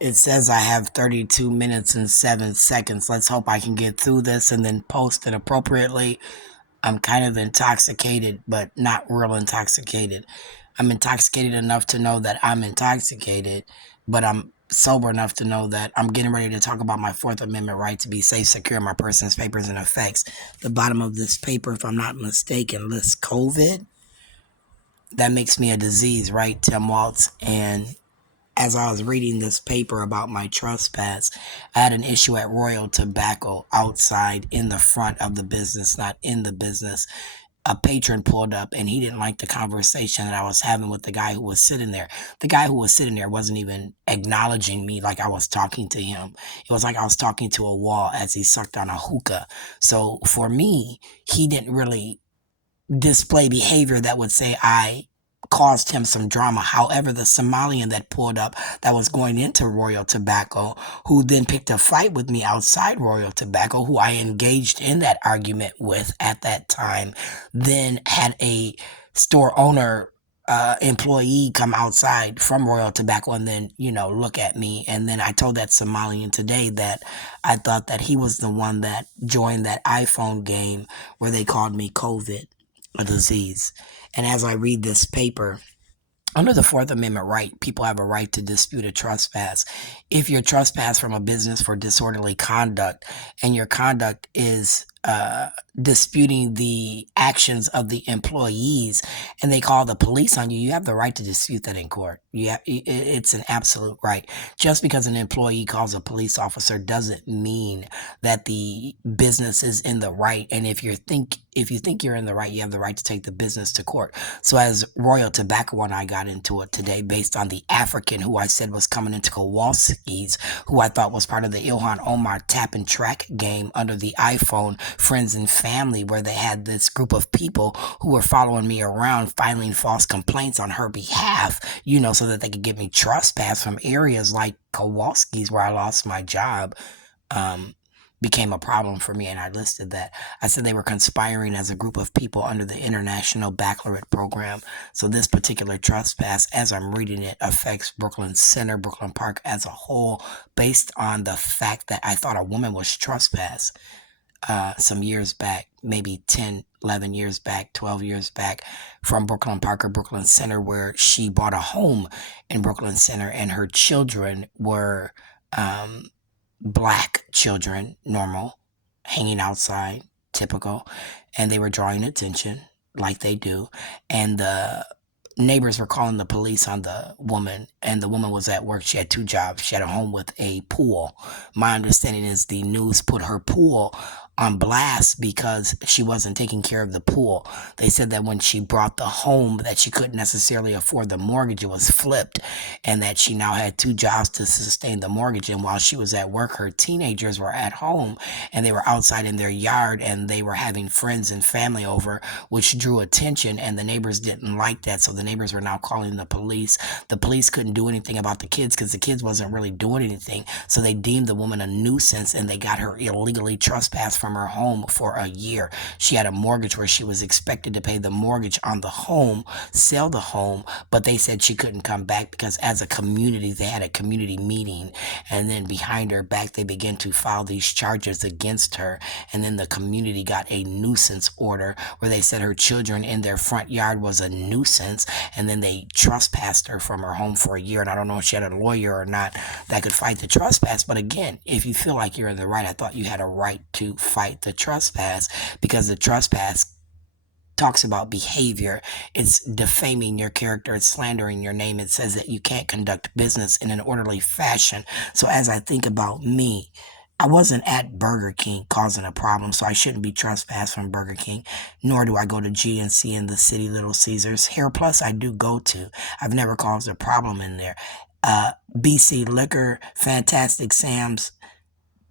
It says I have 32 minutes and 7 seconds. Let's hope I can get through this and then post it appropriately. I'm kind of intoxicated, but not real intoxicated. I'm intoxicated enough to know that I'm intoxicated, but I'm sober enough to know that I'm getting ready to talk about my Fourth Amendment right to be safe, secure, my person's papers and effects. The bottom of this paper, if I'm not mistaken, lists COVID. That makes me a disease, right, Tim Waltz? And as I was reading this paper about my trespass, I had an issue at Royal Tobacco outside in the front of the business, not in the business. A patron pulled up and he didn't like the conversation that I was having with the guy who was sitting there. The guy who was sitting there wasn't even acknowledging me like I was talking to him. It was like I was talking to a wall as he sucked on a hookah. So for me, he didn't really display behavior that would say I caused him some drama. However, the Somalian that pulled up that was going into Royal Tobacco, who then picked a fight with me outside Royal Tobacco, who I engaged in that argument with at that time, then had a store owner employee come outside from Royal Tobacco and then, look at me. And then I told that Somalian today that I thought that he was the one that joined that iPhone game where they called me COVID, a disease. And as I read this paper, under the Fourth Amendment right, people have a right to dispute a trespass. If you're trespassed from a business for disorderly conduct and your conduct is disputing the actions of the employees and they call the police on you, you have the right to dispute that in court. It's an absolute right. Just because an employee calls a police officer doesn't mean that the business is in the right. And if you think you're in the right, you have the right to take the business to court. So as Royal Tobacco and I got into it today based on the African who I said was coming into Kowalski's, who I thought was part of the Ilhan Omar tap and track game under the iPhone Friends and Family, where they had this group of people who were following me around filing false complaints on her behalf, so that they could get me trespassed from areas like Kowalski's where I lost my job. Became a problem for me, and I listed that. I said they were conspiring as a group of people under the International Baccalaureate Program. So this particular trespass, as I'm reading it, affects Brooklyn Center, Brooklyn Park as a whole, based on the fact that I thought a woman was trespassed some years back, maybe 10, 11 years back, 12 years back, from Brooklyn Park or Brooklyn Center, where she bought a home in Brooklyn Center, and her children were black children, normal, hanging outside, typical, and they were drawing attention like they do. And the neighbors were calling the police on the woman, and the woman was at work. She had two jobs. She had a home with a pool. My understanding is the news put her pool on blast because she wasn't taking care of the pool. They said that when she brought the home that she couldn't necessarily afford the mortgage, it was flipped, and that she now had two jobs to sustain the mortgage. And while she was at work, her teenagers were at home and they were outside in their yard and they were having friends and family over, which drew attention, and the neighbors didn't like that. So the neighbors were now calling the police. The police couldn't do anything about the kids because the kids wasn't really doing anything. So they deemed the woman a nuisance and they got her illegally trespassed from her home for a year. She had a mortgage where she was expected to pay the mortgage on the home, sell the home, but they said she couldn't come back because as a community, they had a community meeting, and then behind her back, they began to file these charges against her. And then the community got a nuisance order where they said her children in their front yard was a nuisance, and then they trespassed her from her home for a year. And I don't know if she had a lawyer or not that could fight the trespass. But again, if you feel like you're in the right, I thought you had a right to fight the trespass, because the trespass talks about behavior. It's defaming your character. It's slandering your name. It says that you can't conduct business in an orderly fashion. So as I think about me, I wasn't at Burger King causing a problem, so I shouldn't be trespassed from Burger King, nor do I go to GNC in the city, Little Caesars. Hair Plus I do go to. I've never caused a problem in there. BC Liquor, Fantastic Sam's,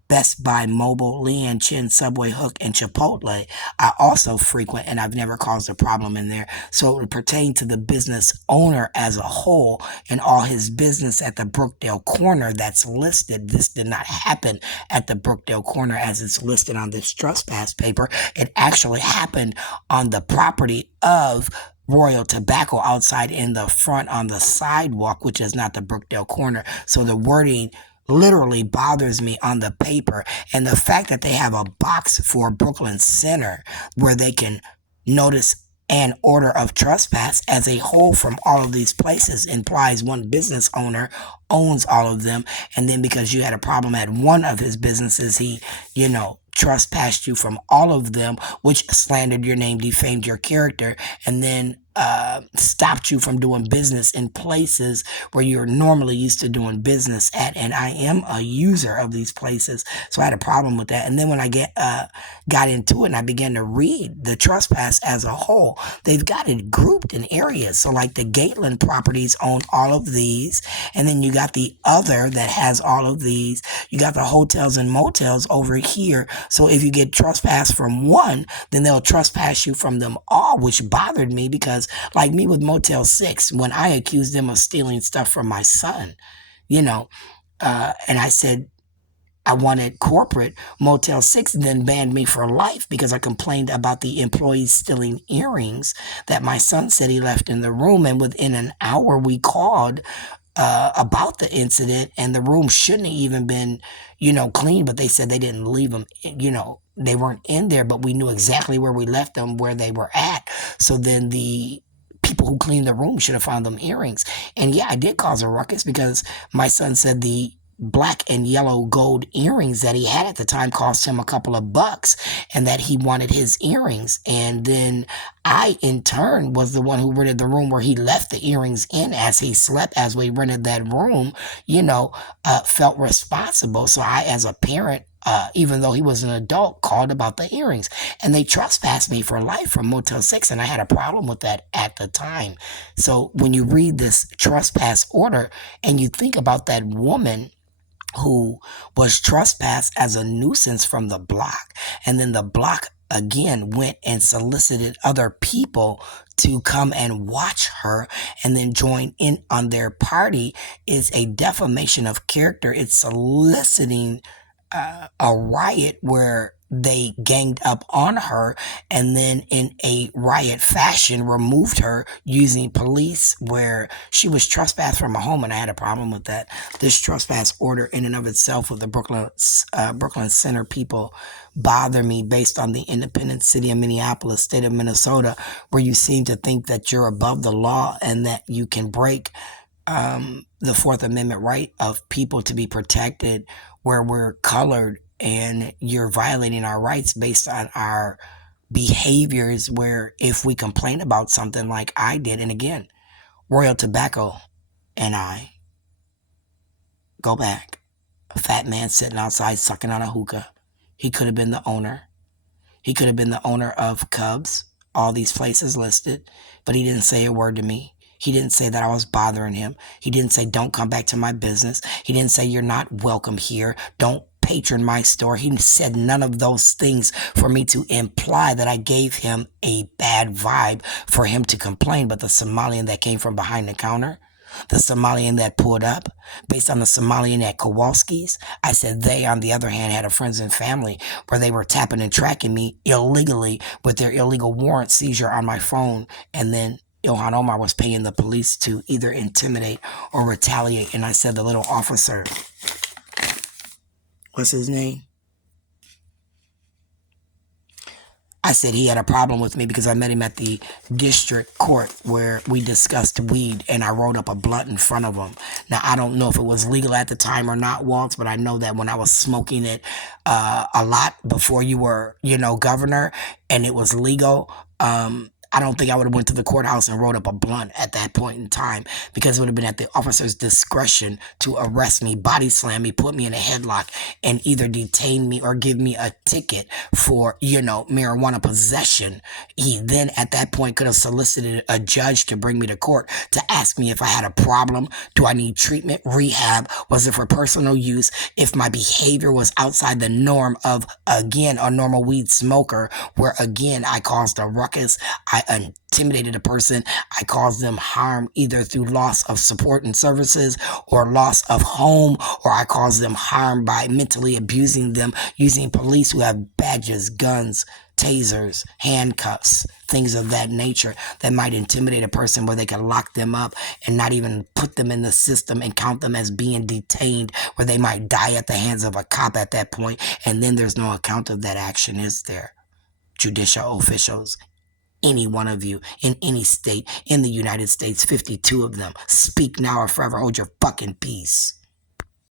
Best Buy Mobile, Lee and Chin, Subway, Hook, and Chipotle, I also frequent, and I've never caused a problem in there. So it would pertain to the business owner as a whole and all his business at the Brookdale corner that's listed. This did not happen at the Brookdale corner as it's listed on this trespass paper. It actually happened on the property of Royal Tobacco outside in the front on the sidewalk, which is not the Brookdale corner. So the wording literally bothers me on the paper. And the fact that they have a box for Brooklyn Center where they can notice an order of trespass as a whole from all of these places implies one business owner owns all of them. And then because you had a problem at one of his businesses, he, trespassed you from all of them, which slandered your name, defamed your character, and then stopped you from doing business in places where you're normally used to doing business at. And I am a user of these places, so I had a problem with that. And then when I got into it and I began to read the trespass as a whole, they've got it grouped in areas. So like the Gatland properties own all of these, and then you got the other that has all of these. You got the hotels and motels over here. So if you get trespassed from one, then they'll trespass you from them all, which bothered me because, like me with Motel 6, when I accused them of stealing stuff from my son, and I said I wanted corporate, Motel 6 then banned me for life because I complained about the employees stealing earrings that my son said he left in the room. And within an hour, we called about the incident, and the room shouldn't have even been, clean, but they said they didn't leave them, they weren't in there, but we knew exactly where we left them, where they were at. So then the people who cleaned the room should have found them earrings. And yeah, I did cause a ruckus because my son said the black and yellow gold earrings that he had at the time cost him a couple of bucks and that he wanted his earrings. And then I, in turn, was the one who rented the room where he left the earrings in as he slept, as we rented that room, felt responsible. So I, as a parent, even though he was an adult, called about the earrings. And they trespassed me for life from Motel 6, and I had a problem with that at the time. So when you read this trespass order and you think about that woman who was trespassed as a nuisance from the block, and then the block again went and solicited other people to come and watch her and then join in on their party, is a defamation of character. It's soliciting a riot where they ganged up on her and then in a riot fashion removed her using police, where she was trespassed from a home, and I had a problem with that. This trespass order in and of itself with the Brooklyn Center people bother me based on the independent city of Minneapolis, state of Minnesota, where you seem to think that you're above the law and that you can break the Fourth Amendment right of people to be protected where we're colored, and you're violating our rights based on our behaviors, where if we complain about something like I did, and again, Royal Tobacco and I go back, a fat man sitting outside sucking on a hookah. He could have been the owner. He could have been the owner of Cubs, all these places listed, but he didn't say a word to me. He didn't say that I was bothering him. He didn't say, don't come back to my business. He didn't say, you're not welcome here. Don't patron my store. He said none of those things for me to imply that I gave him a bad vibe for him to complain. But the Somalian that came from behind the counter, the Somalian that pulled up, based on the Somalian at Kowalski's, I said they, on the other hand, had a friends and family where they were tapping and tracking me illegally with their illegal warrant seizure on my phone. And then Ilhan Omar was paying the police to either intimidate or retaliate. And I said the little officer, what's his name? I said he had a problem with me because I met him at the district court where we discussed weed, and I rolled up a blunt in front of him. Now, I don't know if it was legal at the time or not, Waltz, but I know that when I was smoking it a lot before you were, governor, and it was legal, I don't think I would have went to the courthouse and rolled up a blunt at that point in time, because it would have been at the officer's discretion to arrest me, body slam me, put me in a headlock, and either detain me or give me a ticket for, marijuana possession. He then at that point could have solicited a judge to bring me to court to ask me if I had a problem. Do I need treatment, rehab? Was it for personal use? If my behavior was outside the norm of, again, a normal weed smoker, where again, I caused a ruckus, I intimidated a person, I caused them harm either through loss of support and services or loss of home, or I caused them harm by mentally abusing them using police who have badges, guns, tasers, handcuffs, things of that nature that might intimidate a person where they can lock them up and not even put them in the system and count them as being detained, where they might die at the hands of a cop at that point, and then there's no account of that action, is there? Judicial officials, any one of you in any state in the United States, 52 of them, speak now or forever hold your fucking peace.